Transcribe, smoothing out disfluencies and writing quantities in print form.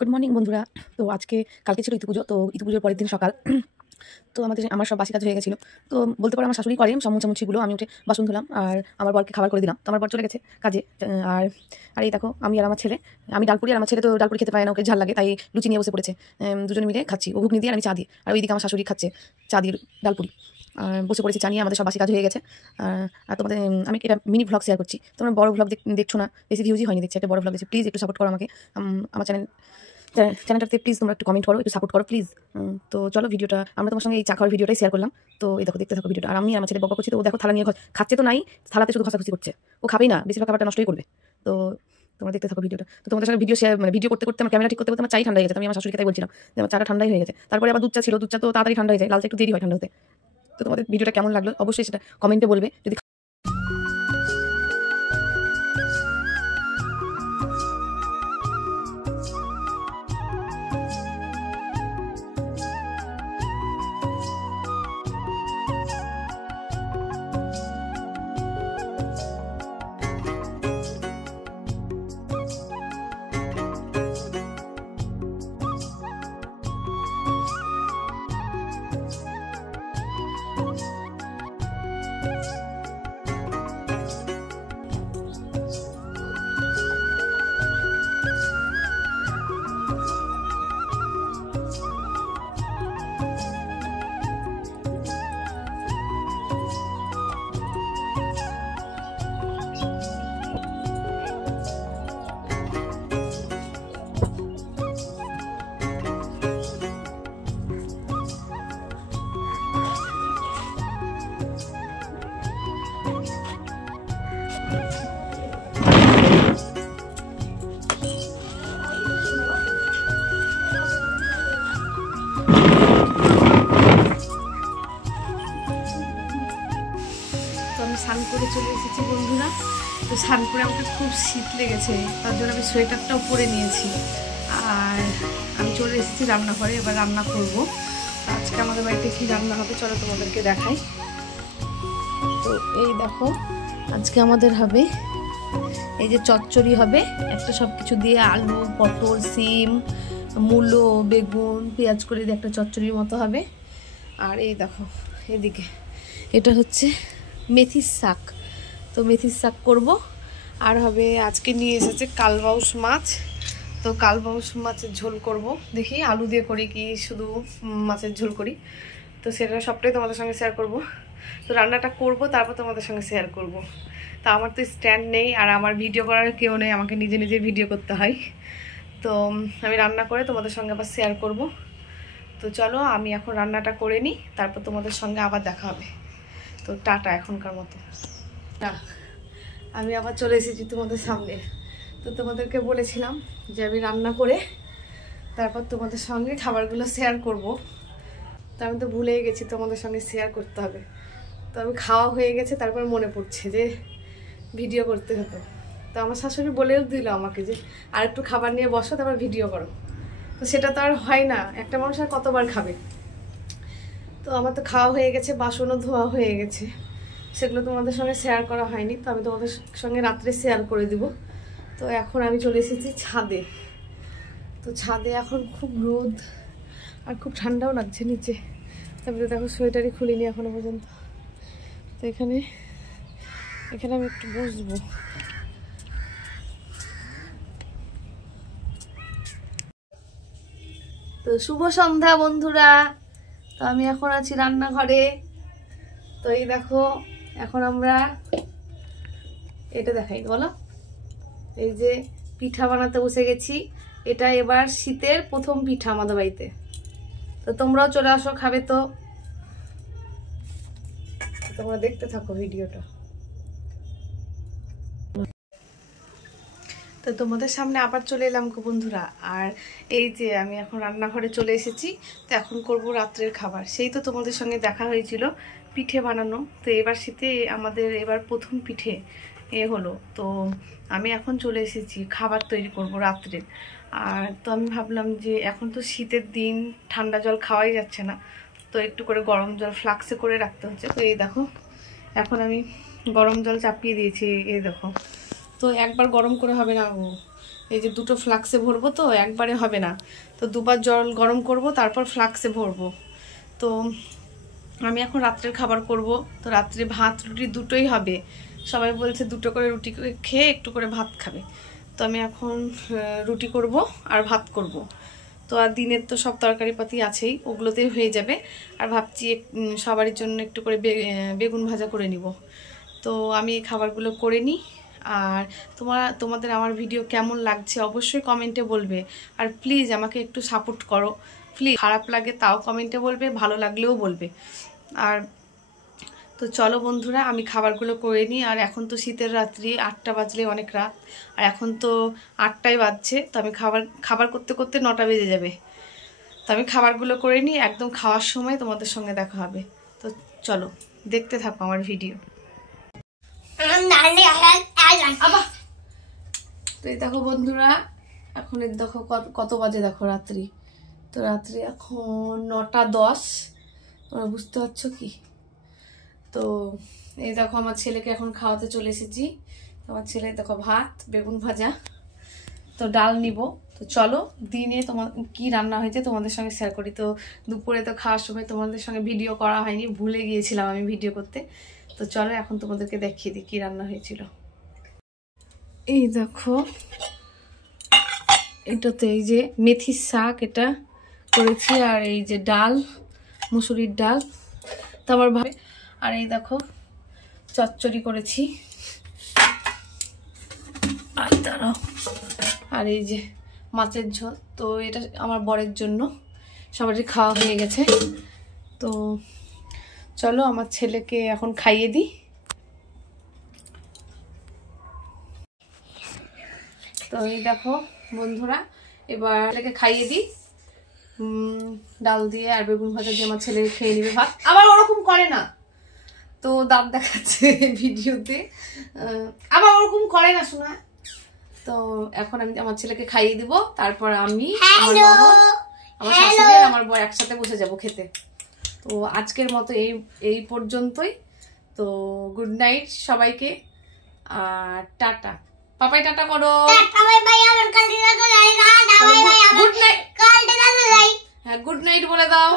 Good morning বন্ধুরা। তো আজকে কালকে ছিল ইতু পুজো, তো ইতু পুজোর পরের দিন সকাল। তো আমার সব বাসি কাজ হয়ে গেছিলো। তো বলতে পারো আমার শাশুড়ি করে সব মোছামুছিগুলো, আমি উঠে বাসন ধুলাম আর আমার বরকে খাবার করে দিলাম। তো আমার বর চলে গেছে কাজে। আর আর এই দেখো আমি আর আমার ছেলে, আমি ডালপুরি, আর আমার ছেলে তো ডালপুরি খেতে পারে না, ওকে ঝাল লাগে, তাই লুচি নিয়ে বসে পড়েছে। দুজনে মিলে খাচ্ছি, ও ঘুগনি দিয়ে আর আমি চা দিয়ে। আর ওইদিকে আমার শাশুড়ি খাচ্ছে চা দিয়ে ডালপুরি। বসে পড়েছি চা নিয়ে, আমাদের সব বাসি কাজ হয়ে গেছে। আর তোমাদের আমি এটা মিনি ভ্লগ শেয়ার করছি। তোমরা বড় ভ্লগ দেখছো না, বেশি ভিউজই হয়নি, দেখছি একটা বড় ভ্লগ দেখছি। প্লিজ একটু সাপোর্ট করো আমাকে, আমার চ্যানেলটাতে প্লিজ তোমরা একটু কমেন্ট করো, একটু সাপোর্ট করো প্লিজ। তো চলো ভিডিওটা, আমরা তোমার সঙ্গে এই চা খাওয়ার ভিডিওটাই শেয়ার করলাম। তো এই দেখো দেখতে থাকো ভিডিওটা। আর আমি আমার ছেলে বকা করছি, তো ও দেখো থালা নিয়ে খাচ্ছে, তো নাই থালাতে শুধু ঘষাঘষি করছে, ও খাবেই না, বেশিরভাগ খাবারটা নষ্টই করবে। তো তোমরা দেখতে থাকো ভিডিওটা। তো তোমাদের সঙ্গে ভিডিও করতে করতে আমার ক্যামেরা ঠিক করতে করতে আমার চাই ঠান্ডা হয়ে গেছে। আমি আমার শাশুড়িকে তাই বলছিলাম যে আমার চাটা ঠান্ডাই হয়ে গেছে। তারপরে আবার দুধ চা ছিল, দুধ চা তো তাড়াতাড়ি ঠান্ডা হয়ে যায়, লালটা একটু দেরি হয় ঠান্ডা হতে। তো তোমাদের ভিডিওটা কেমন লাগলো অবশ্যই সেটা কমেন্টে বলবে। যদি আমি স্নান করে চলে এসেছি বন্ধুরা। তো স্নান করে আমাকে খুব শীত লেগেছে, তার জন্য আমি সোয়েটারটাও পরে নিয়েছি। আর আমি চলে এসেছি রান্নাঘরে, এবার রান্না করব। আজকে আমাদের বাড়িতে কী রান্না হবে চলো তোমাদেরকে দেখাই। তো এই দেখো আজকে আমাদের হবে এই যে চচ্চড়ি হবে একটা, সব কিছু দিয়ে আলু, পটল, সিম, মূলো, বেগুন, পেঁয়াজ করে দিয়ে একটা চচ্চড়ির মতো হবে। আর এই দেখো এদিকে এটা হচ্ছে মেথির শাক, তো মেথির শাক করব। আর হবে আজকে নিয়ে এসেছে কালবাউস মাছ, তো কালবাউস মাছের ঝোল করব। দেখি আলু দিয়ে করি কি শুধু মাছের ঝোল করি, তো সেটা সবটাই তোমাদের সঙ্গে শেয়ার করব। তো রান্নাটা করব, তারপর তোমাদের সঙ্গে শেয়ার করব। তা আমার তো স্ট্যান্ড নেই আর আমার ভিডিও করার কেউ নেই, আমাকে নিজে নিজে ভিডিও করতে হয়। তো আমি রান্না করে তোমাদের সঙ্গে আবার শেয়ার করব। তো চলো আমি এখন রান্নাটা করে নিই, তারপর তোমাদের সঙ্গে আবার দেখা হবে। তো টাটা এখনকার মতো। আমি আবার চলে এসেছি তোমাদের সামনে। তো তোমাদেরকে বলেছিলাম যে আমি রান্না করে তারপর তোমাদের সঙ্গে খাবারগুলো শেয়ার করব। তা আমি তো ভুলেই গেছি তোমাদের সঙ্গে শেয়ার করতে হবে। তো আমি খাওয়া হয়ে গেছে, তারপর মনে পড়ছে যে ভিডিও করতে হতো। তো আমার শাশুড়ি বলেও দিল আমাকে যে আর একটু খাবার নিয়ে বসো, তারপর ভিডিও করো। তো সেটা তো আর হয় না, একটা মানুষ আর কতবার খাবে। তো আমার তো খাওয়া হয়ে গেছে, বাসনও ধোয়া হয়ে গেছে, সেগুলো তোমাদের সঙ্গে শেয়ার করা হয়নি। তো আমি তোমাদের সঙ্গে রাত্রে শেয়ার করে দিব। তো এখন আমি চলে এসেছি ছাদে। তো ছাদে এখন খুব রোদ আর খুব ঠান্ডাও লাগছে নিচে। তারপরে দেখো সোয়েটারই খুলিনি এখনো পর্যন্ত। তো এখানে আমি একটু বসবো। তো শুভ সন্ধ্যা বন্ধুরা। তো আমি এখন আছি রান্নাঘরে। তো এই দেখো এখন আমরা এটা দেখাই, বলো, এই যে পিঠা বানাতে বসে গেছি। এটা এবার শীতের প্রথম পিঠা আমাদের বাড়িতে। তো তোমরাও চলে আসো, খাবে তো। তোমরা দেখতে থাকো ভিডিওটা। তো তোমাদের সামনে আবার চলে এলাম বন্ধুরা। আর এই যে আমি এখন রান্নাঘরে চলে এসেছি। তো এখন করব রাত্রের খাবার। সেই তো তোমাদের সঙ্গে দেখা হয়েছিল পিঠে বানানো। তো এবার শীতে আমাদের এবার প্রথম পিঠে হলো। তো আমি এখন চলে এসেছি খাবার তৈরি করব রাত্রের। আর তো আমি ভাবলাম যে এখন তো শীতের দিন, ঠান্ডা জল খাওয়াই যাচ্ছে না, তো একটু করে গরম জল ফ্লাক্সে করে রাখতে হচ্ছে। তো এই দেখো এখন আমি গরম জল চাপিয়ে দিয়েছি, এই দেখো। তো একবার গরম করে হবে না গো, এই যে দুটো ফ্লাক্সে ভরবো, তো একবারে হবে না, তো দুবার জল গরম করব তারপর ফ্লাক্সে ভরবো। তো আমি এখন রাত্রের খাবার করব, তো রাত্রে ভাত রুটি দুটোই হবে। সবাই বলছে দুটো করে রুটি খেয়ে একটু করে ভাত খাবে, তো আমি এখন রুটি করব আর ভাত করব। তো আর দিনের তো সব তরকারি পাতি আছেই, ওগুলোতেই হয়ে যাবে। আর ভাবছি সবারই জন্য একটু করে বেগুন ভাজা করে নিব। তো আমি এই খাবারগুলো করে নিই। আর তোমাদের আমার ভিডিও কেমন লাগছে অবশ্যই কমেন্টে বলবে। আর প্লিজ আমাকে একটু সাপোর্ট করো প্লিজ। খারাপ লাগে তাও কমেন্টে বলবে, ভালো লাগলেও বলবে। আর তো চলো বন্ধুরা, আমি খাবারগুলো করে নিই। আর এখন তো শীতের রাত্রি, 8টা বাজলে অনেক রাত, আর এখন তো 8টাই বাজছে। তো আমি খাবার করতে করতে 9টা বেজে যাবে। তো আমি খাবারগুলো করে নিই, একদম খাওয়ার সময় তোমাদের সঙ্গে দেখা হবে। তো চলো দেখতে থাকো আমার ভিডিও। তো এই দেখো বন্ধুরা, এখন দেখো কত বাজে, দেখো রাত্রি। তো রাত্রি এখন 9টা 10, তোমরা বুঝতে পারছো কি? তো এই দেখো আমার ছেলেকে এখন খাওয়াতে চলে এসেছি। আমার ছেলে দেখো ভাত বেগুন ভাজা, তো ডাল নিব। তো চলো দিনে তোমার কি রান্না হয়েছে তোমাদের সঙ্গে শেয়ার করি। তো দুপুরে তো খাওয়ার সময় তোমাদের সঙ্গে ভিডিও করা হয়নি, ভুলে গিয়েছিলাম আমি ভিডিও করতে। তো চলো এখন তোমাদেরকে দেখিয়ে দিই কি রান্না হয়েছিল। এই দেখো, এটাতে এই যে মেথির শাক এটা করেছি, আর এই যে ডাল, মুসুরির ডাল, তো আমার ভাই। আর এই দেখো চচ্চড়ি করেছি, আর দাঁড়াও, আর এই যে মাছের ঝোল। তো এটা আমার বরের জন্য, সবারই খাওয়া হয়ে গেছে। তো চলো আমার ছেলেকে এখন খাইয়ে দিই। তো এই দেখো বন্ধুরা, এবার ছেলেকে খাইয়ে দিই ডাল দিয়ে আর বেগুন ভাজা দিয়ে। আমার ছেলে খেয়ে নিবে ভাত, আবার ওরকম করে না, তো দাঁত দেখাচ্ছে ভিডিওতে, আবার ওরকম করে না শোনা। তো এখন আমি আমার ছেলেকে খাইয়ে দিব, তারপর আমি আমার শাশুড়ি আর আমার বর একসাথে বসে যাব খেতে। তো আজকের মতো এই পর্যন্তই। তো গুড নাইট সবাইকে, আর টাটা। পাপাই টাটা করো। গুড নাইট, হ্যাঁ গুড নাইট বলে দাও।